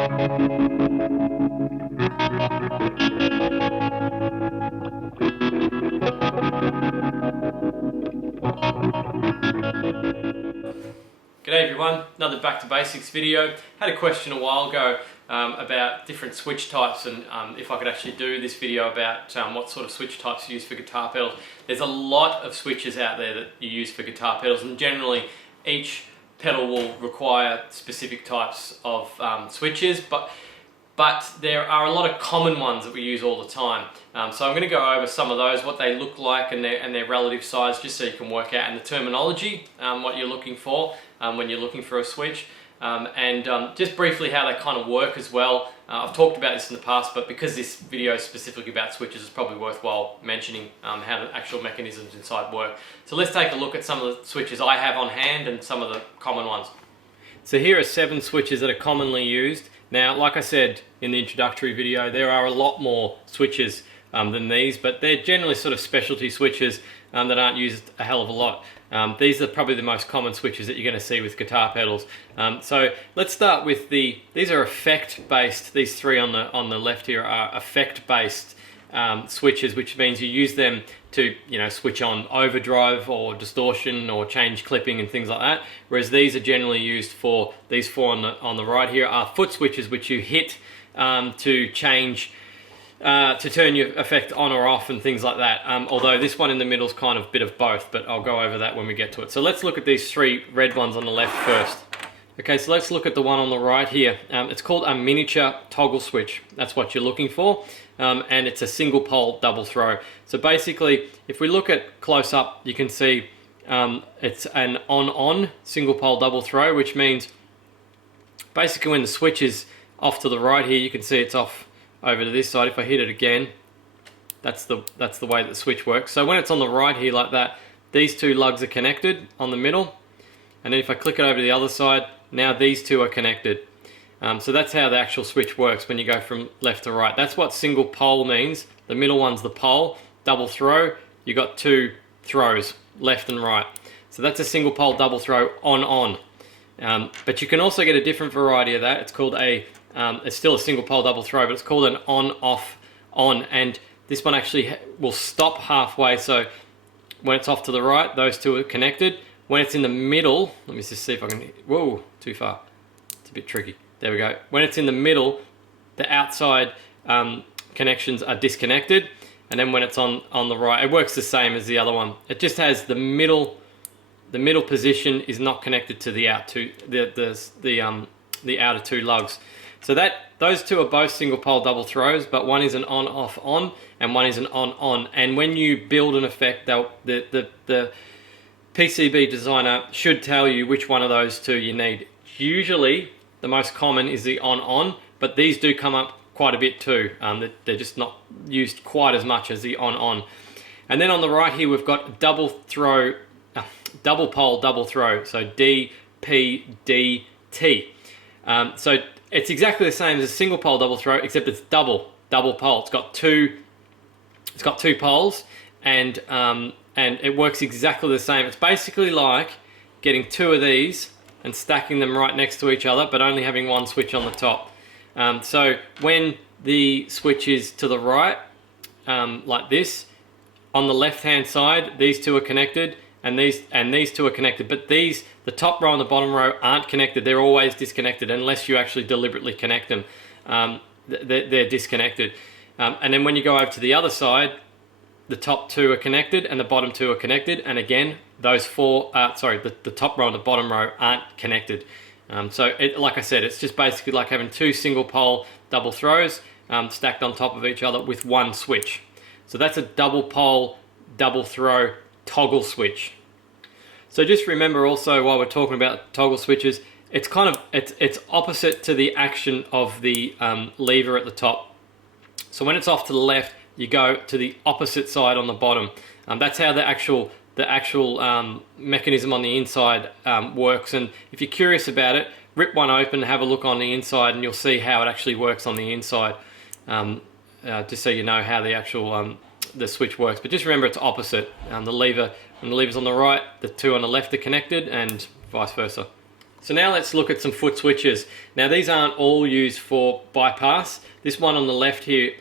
G'day everyone, another back to basics video. Had a question a while ago about different switch types and if I could actually do this video about what sort of switch types you use for guitar pedals. There's a lot of switches out there that you use for guitar pedals, and generally each pedal will require specific types of switches, but there are a lot of common ones that we use all the time. So I'm going to go over some of those, what they look like and their relative size, just so you can work out, and the terminology, what you're looking for when you're looking for a switch, and just briefly how they kind of work as well. I've talked about this in the past, but because this video is specifically about switches, it's probably worthwhile mentioning how the actual mechanisms inside work. So let's take a look at some of the switches I have on hand and some of the common ones. So here are 7 switches that are commonly used. Now, like I said in the introductory video, there are a lot more switches than these, but they're generally sort of specialty switches that aren't used a hell of a lot. These are probably the most common switches that you're going to see with guitar pedals. So let's start with these are effect-based. These 3 on the left here are effect-based switches, which means you use them to, switch on overdrive or distortion or change clipping and things like that. Whereas these are generally used for, these 4 on the right here are foot switches, which you hit to change, to turn your effect on or off and things like that. Although this one in the middle is kind of a bit of both, but I'll go over that when we get to it. So let's look at these 3 red ones on the left first. Okay, so let's look at the one on the right here. It's called a miniature toggle switch. That's what you're looking for. And it's a single pole double throw. So basically, if we look at close up, you can see it's an on-on single pole double throw, which means basically when the switch is off to the right here, you can see it's off over to this side. If I hit it again, that's the way that the switch works. So when it's on the right here like that, these 2 lugs are connected on the middle, and then if I click it over to the other side, now these 2 are connected. So that's how the actual switch works when you go from left to right. That's what single pole means. The middle one's the pole, double throw, you got 2 throws, left and right. So that's a single pole double throw on-on. But you can also get a different variety of that. It's called it's still a single pole double throw, but it's called an on-off-on. And this one actually will stop halfway. So when it's off to the right, those 2 are connected. When it's in the middle, let me just see if I can, whoa, too far. It's a bit tricky. There we go. When it's in the middle, the outside connections are disconnected, and then when it's on the right, it works the same as the other one. It just has the middle position is not connected to the the outer 2 lugs. So those 2 are both single pole double throws, but one is an on-off-on and one is an on-on. And when you build an effect, the PCB designer should tell you which one of those 2 you need. Usually, the most common is the on-on, but these do come up quite a bit too. They're just not used quite as much as the on-on. And then on the right here, we've got double pole double throw, so D, P, D, T. So it's exactly the same as a single pole double throw, except it's double pole. It's got two poles, and it works exactly the same. It's basically like getting 2 of these and stacking them right next to each other, but only having one switch on the top. So when the switch is to the right, like this, on the left-hand side, these 2 are connected, and these 2 are connected. But the top row and the bottom row aren't connected. They're always disconnected unless you actually deliberately connect them. They're disconnected. And then when you go over to the other side, the top 2 are connected and the bottom 2 are connected, and again those 4 the top row and the bottom row aren't connected. So like I said, it's just basically like having 2 single pole double throws stacked on top of each other with one switch. So that's a double pole double throw toggle switch. So just remember also, while we're talking about toggle switches, it's it's opposite to the action of the lever at the top. So when it's off to the left, you go to the opposite side on the bottom. That's how the actual mechanism on the inside works. And if you're curious about it, rip one open, have a look on the inside, and you'll see how it actually works on the inside. Just so you know how the actual the switch works. But just remember, it's opposite. When the lever's on the right, the 2 on the left are connected, and vice versa. So now let's look at some foot switches. Now these aren't all used for bypass. This one on the left here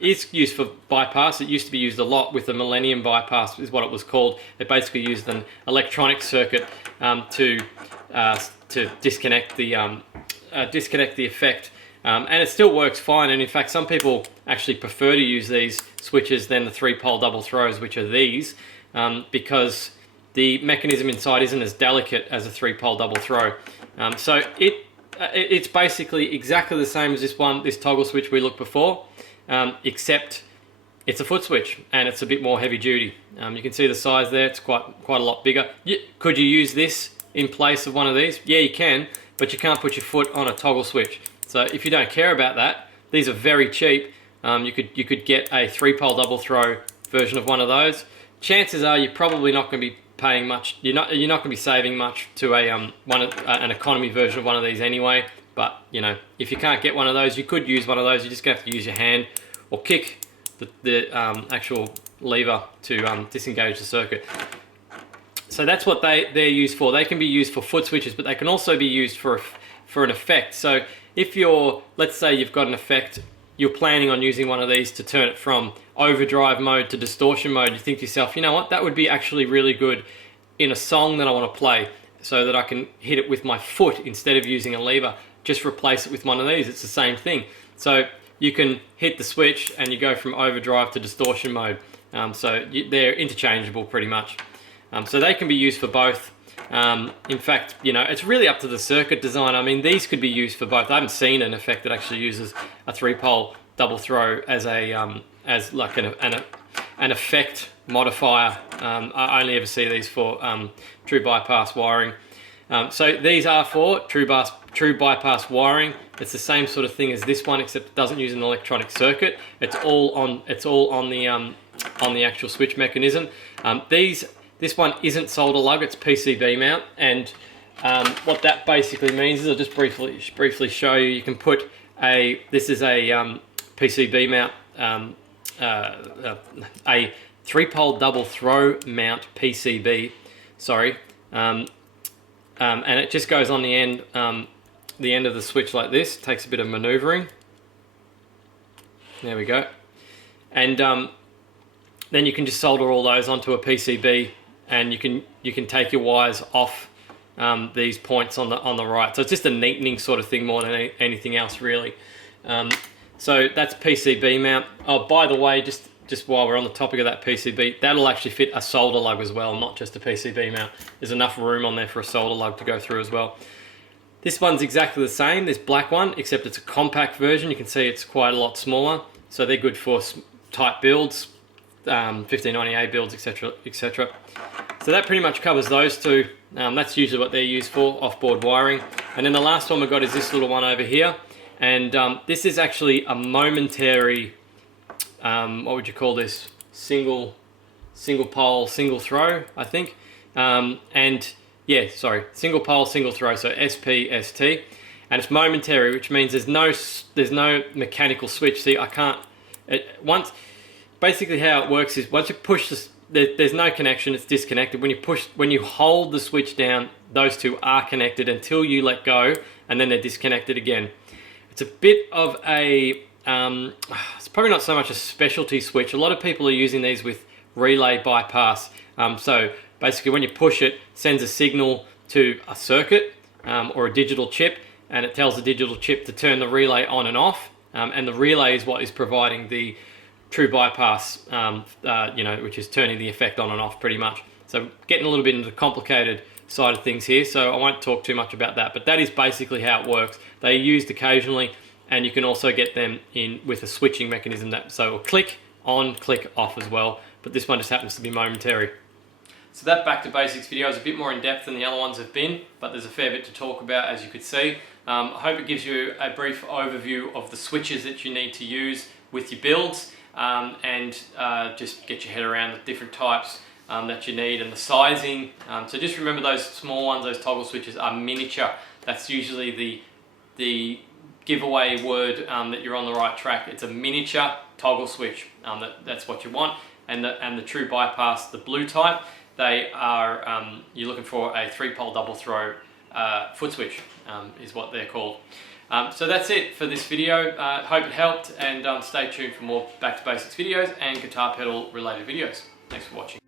is used for bypass. It used to be used a lot with the Millennium bypass is what it was called. It basically used an electronic circuit to disconnect the effect. And it still works fine, and in fact some people actually prefer to use these switches than the 3-pole double throws, which are these, because the mechanism inside isn't as delicate as a 3-pole double throw. So it's basically exactly the same as this toggle switch we looked before, except it's a foot switch and it's a bit more heavy duty. You can see the size there, it's quite a lot bigger. Could you use this in place of one of these? Yeah, you can, but you can't put your foot on a toggle switch. So if you don't care about that, these are very cheap. You could get a 3-pole double throw version of one of those. Chances are you're probably not going to be paying much. You're not going to be saving much to an economy version of one of these anyway. But you know, if you can't get one of those, you could use one of those. You're just going to have to use your hand or kick the actual lever to disengage the circuit. So that's what they're used for. They can be used for foot switches, but they can also be used for an effect. So if let's say you've got an effect, you're planning on using one of these to turn it from overdrive mode to distortion mode, you think to yourself, you know what, that would be actually really good in a song that I want to play, so that I can hit it with my foot instead of using a lever. Just replace it with one of these. It's the same thing. So you can hit the switch and you go from overdrive to distortion mode. So they're interchangeable pretty much. So they can be used for both. In fact, you know, it's really up to the circuit design. I mean, these could be used for both. I haven't seen an effect that actually uses a 3-pole double throw as like an effect modifier. I only ever see these for true bypass wiring. So these are for true bypass wiring. It's the same sort of thing as this one, except it doesn't use an electronic circuit. It's all on the actual switch mechanism. This one isn't solder lug, it's PCB mount, and what that basically means is, I'll just briefly show you. You can put this is a PCB mount, a 3-pole double throw mount PCB, sorry, and it just goes on the end of the switch like this. It takes a bit of maneuvering. There we go, and then you can just solder all those onto a PCB. And you can take your wires off these points on the right. So it's just a neatening sort of thing more than anything else, really. So that's PCB mount. Oh, by the way, just while we're on the topic of that PCB, that'll actually fit a solder lug as well, not just a PCB mount. There's enough room on there for a solder lug to go through as well. This one's exactly the same, this black one, except it's a compact version. You can see it's quite a lot smaller. So they're good for tight builds, 1590A builds, etc., etc. So that pretty much covers those two. That's usually what they're used for, off-board wiring. And then the last one we've got is this little one over here. And this is actually a Momentary, what would you call this? Single pole, single throw, I think. And yeah, sorry, single pole, single throw, so SPST. And it's Momentary, which means there's no mechanical switch. See, I can't, basically how it works is once you push this, there's no connection, it's disconnected. When you hold the switch down, those two are connected until you let go, and then they're disconnected again. It's a bit of a, it's probably not so much a specialty switch. A lot of people are using these with relay bypass. So basically when you push it, sends a signal to a circuit or a digital chip, and it tells the digital chip to turn the relay on and off. And the relay is what is providing the true bypass, which is turning the effect on and off pretty much. So getting a little bit into the complicated side of things here, so I won't talk too much about that, but that is basically how it works. They're used occasionally, and you can also get them in with a switching mechanism, so it'll click on, click off as well, but this one just happens to be Momentary. So that back to basics video is a bit more in depth than the other ones have been, but there's a fair bit to talk about, as you could see. I hope it gives you a brief overview of the switches that you need to use with your builds. And just get your head around the different types that you need and the sizing. So just remember those small ones, those toggle switches are miniature. That's usually the giveaway word that you're on the right track. It's a miniature toggle switch. That's what you want. And the true bypass, the blue type, they are you're looking for a 3-pole double throw foot switch is what they're called. So that's it for this video. Hope it helped, and stay tuned for more Back to Basics videos and guitar pedal related videos. Thanks for watching.